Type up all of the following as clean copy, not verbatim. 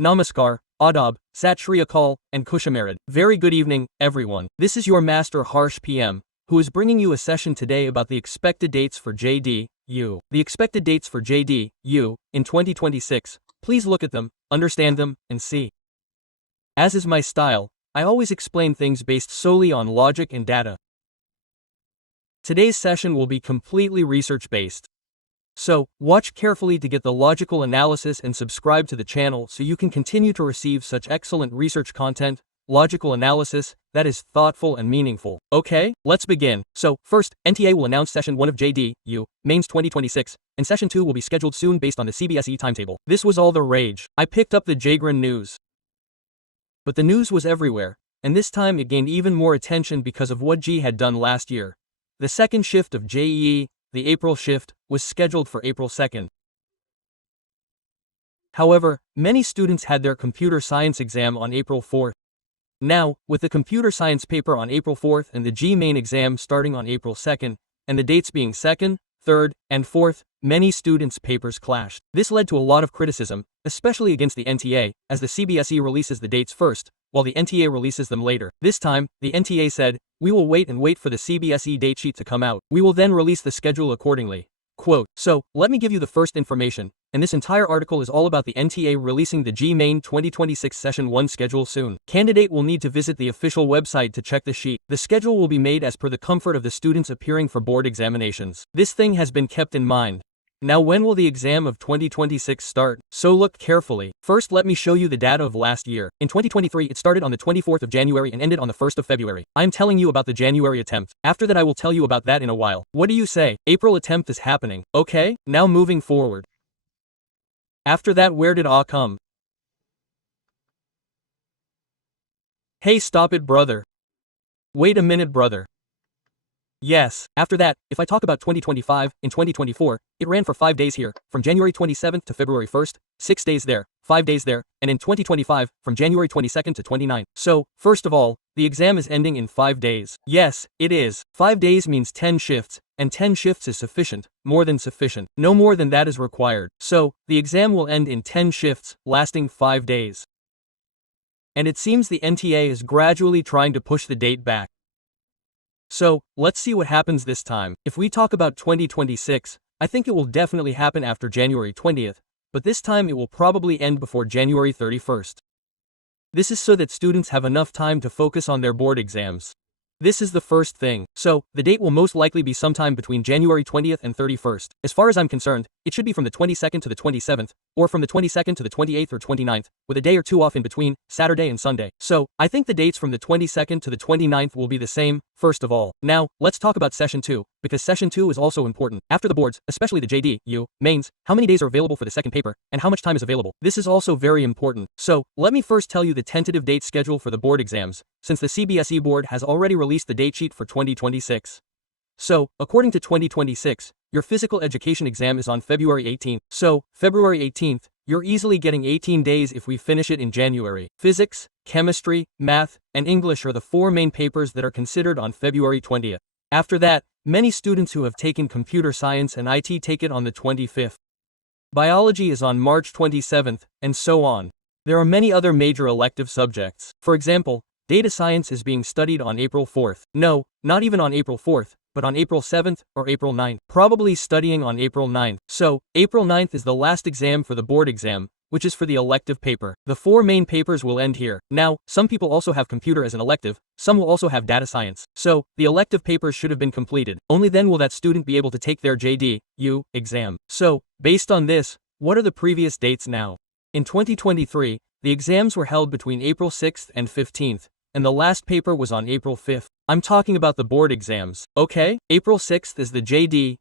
Namaskar, Adab, Sat Shri Akal, and Kushamarad. Very good evening, everyone. This is your master Harsh PM, who is bringing you a session today about the expected dates for JEE. The expected dates for JEE in 2026. Please look at them, understand them, and see. As is my style, I always explain things based solely on logic and data. Today's session will be completely research-based. So, watch carefully to get the logical analysis and subscribe to the channel so you can continue to receive such excellent research content, logical analysis, that is thoughtful and meaningful. Okay, let's begin. So, first, NTA will announce Session 1 of JEE Mains 2026, and Session 2 will be scheduled soon based on the CBSE timetable. This was all the rage. I picked up the JGRN news. But the news was everywhere, and this time it gained even more attention because of what JEE had done last year. The second shift of JEE, the April shift, was scheduled for April 2nd. However, many students had their computer science exam on April 4th. Now, with the computer science paper on April 4th and the JEE Main exam starting on April 2nd, and the dates being 2nd, 3rd, and 4th, many students' papers clashed. This led to a lot of criticism, especially against the NTA, as the CBSE releases the dates first, while the NTA releases them later. This time, the NTA said, "We will wait for the CBSE datesheet to come out. We will then release the schedule accordingly." Quote, so, let me give you the first information, and this entire article is all about the NTA releasing the JEE Main 2026 Session 1 schedule soon. Candidate will need to visit the official website to check the sheet. The schedule will be made as per the comfort of the students appearing for board examinations. This thing has been kept in mind. Now when will the exam of 2026 start? So look carefully. First let me show you the data of last year. In 2023 it started on the 24th of January and ended on the 1st of February. I am telling you about the January attempt. After that I will tell you about that in a while. What do you say? April attempt is happening. Okay, now moving forward. After that where did A come? Hey stop it brother. Wait a minute brother. Yes, after that, if I talk about 2025, in 2024, it ran for 5 days here, from January 27th to February 1st, 6 days there, 5 days there, and in 2025, from January 22nd to 29th. So, first of all, the exam is ending in 5 days. Yes, it is. 5 days means 10 shifts, and 10 shifts is sufficient, more than sufficient. No more than that is required. So, the exam will end in 10 shifts, lasting 5 days. And it seems the NTA is gradually trying to push the date back. So, let's see what happens this time. If we talk about 2026, I think it will definitely happen after January 20th, but this time it will probably end before January 31st. This is so that students have enough time to focus on their board exams. This is the first thing. So, the date will most likely be sometime between January 20th and 31st. As far as I'm concerned, it should be from the 22nd to the 27th, or from the 22nd to the 28th or 29th, with a day or two off in between, Saturday and Sunday. So, I think the dates from the 22nd to the 29th will be the same, first of all. Now, let's talk about Session 2, because Session 2 is also important. After the boards, especially the JEE Mains, how many days are available for the second paper, and how much time is available? This is also very important. So, let me first tell you the tentative date schedule for the board exams, since the CBSE board has already released the datesheet for 2026. So, according to 2026, your physical education exam is on February 18th. So, February 18th, you're easily getting 18 days if we finish it in January. Physics, chemistry, math, and English are the 4 main papers that are considered on February 20th. After that, many students who have taken computer science and IT take it on the 25th. Biology is on March 27th, and so on. There are many other major elective subjects. For example, data science is being studied on April 4th. No, not even on April 4th, but on April 7th or April 9th. Probably studying on April 9th. So, April 9th is the last exam for the board exam, which is for the elective paper. The 4 main papers will end here. Now, some people also have computer as an elective, some will also have data science. So, the elective papers should have been completed. Only then will that student be able to take their JEE exam. So, based on this, what are the previous dates now? In 2023, the exams were held between April 6th and 15th, and the last paper was on April 5th. I'm talking about the board exams, okay? April 6th is the JEE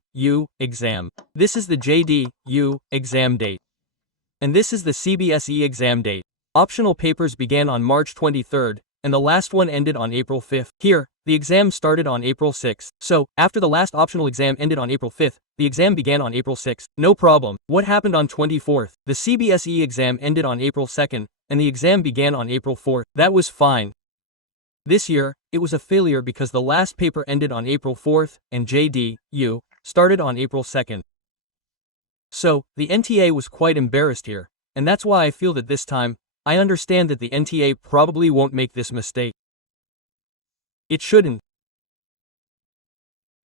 exam. This is the JEE exam date. And this is the CBSE exam date. Optional papers began on March 23rd, and the last one ended on April 5th. Here, the exam started on April 6th. So, after the last optional exam ended on April 5th, the exam began on April 6th. No problem. What happened on 24th? The CBSE exam ended on April 2nd, and the exam began on April 4th. That was fine. This year, it was a failure because the last paper ended on April 4th, and JEE started on April 2nd. So, the NTA was quite embarrassed here, and that's why I feel that this time, I understand that the NTA probably won't make this mistake. It shouldn't.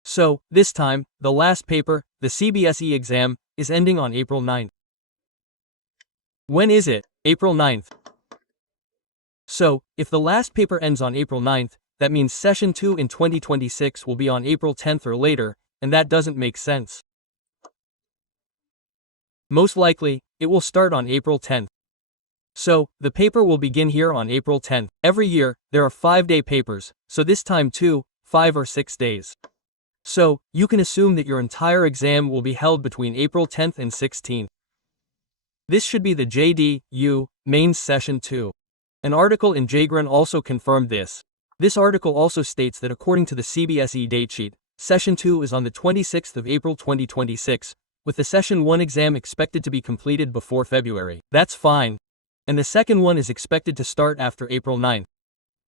So, this time, the last paper, the CBSE exam, is ending on April 9th. When is it? April 9th. So, if the last paper ends on April 9th, that means Session 2 in 2026 will be on April 10th or later, and that doesn't make sense. Most likely, it will start on April 10th. So, the paper will begin here on April 10th. Every year, there are 5-day papers, so this time 2, 5 or 6 days. So, you can assume that your entire exam will be held between April 10th and 16th. This should be the JEE Main Session 2. An article in JEEGRN also confirmed this. This article also states that according to the CBSE datesheet, Session 2 is on the 26th of April 2026, with the Session 1 exam expected to be completed before February. That's fine. And the second one is expected to start after April 9th.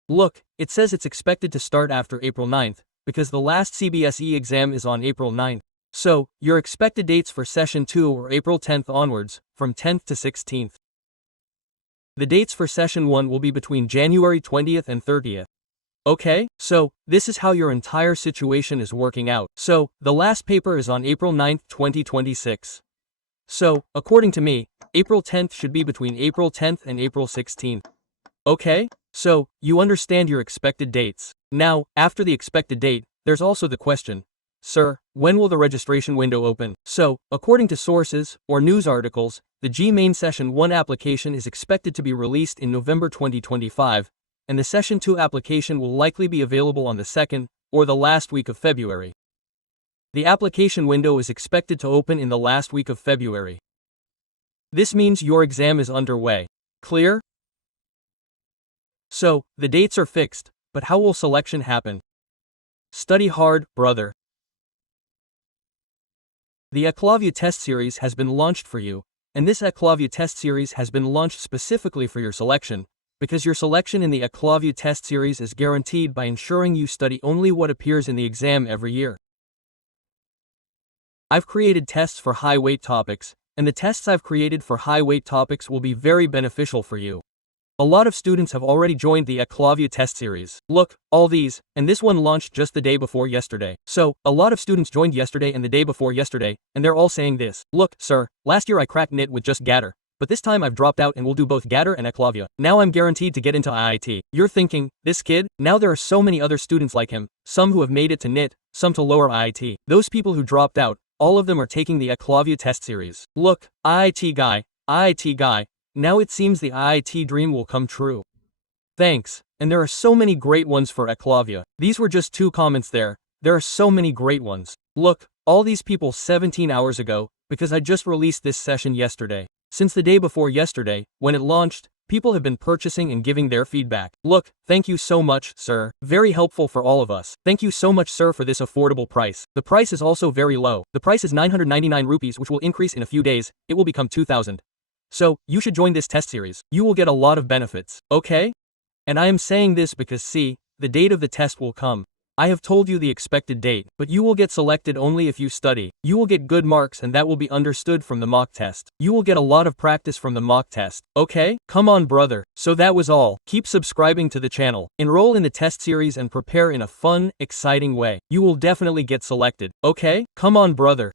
Look, it says it's expected to start after April 9th, because the last CBSE exam is on April 9th. So, your expected dates for Session 2 are April 10th onwards, from 10th to 16th. The dates for Session 1 will be between January 20th and 30th. Okay, so, this is how your entire situation is working out. So, the last paper is on April 9th, 2026. So, according to me, April 10th should be between April 10th and April 16th. Okay? So, you understand your expected dates. Now, after the expected date, there's also the question, sir, when will the registration window open? So, according to sources, or news articles, the JEE Main Session 1 application is expected to be released in November 2025, and the Session 2 application will likely be available on the 2nd, or the last week of February. The application window is expected to open in the last week of February. This means your exam is underway. Clear? So, the dates are fixed, but how will selection happen? Study hard, brother. The Eclavia test series has been launched for you, and this Eclavia test series has been launched specifically for your selection, because your selection in the Eclavia test series is guaranteed by ensuring you study only what appears in the exam every year. I've created tests for high-weight topics, and the tests I've created for high-weight topics will be very beneficial for you. A lot of students have already joined the Eclavia test series. Look, all these, and this one launched just the day before yesterday. So, a lot of students joined yesterday and the day before yesterday, and they're all saying this. Look, sir, last year I cracked NIT with just Gather, but this time I've dropped out and will do both Gather and Eclavia. Now I'm guaranteed to get into IIT. You're thinking, this kid? Now there are so many other students like him, some who have made it to NIT, some to lower IIT. Those people who dropped out, all of them are taking the Eclavia test series. Look, IIT guy, now it seems the IIT dream will come true. Thanks, and there are so many great ones for Eclavia. These were just 2 comments there are so many great ones. Look, all these people 17 hours ago, because I just released this session yesterday. Since the day before yesterday, when it launched, people have been purchasing and giving their feedback. Look, thank you so much, sir. Very helpful for all of us. Thank you so much, sir, for this affordable price. The price is also very low. The price is 999 rupees, which will increase in a few days. It will become 2000. So, you should join this test series. You will get a lot of benefits, okay? And I am saying this because see, the date of the test will come. I have told you the expected date, but you will get selected only if you study. You will get good marks and that will be understood from the mock test. You will get a lot of practice from the mock test, okay? Come on, brother. So that was all. Keep subscribing to the channel. Enroll in the test series and prepare in a fun, exciting way. You will definitely get selected, okay? Come on, brother.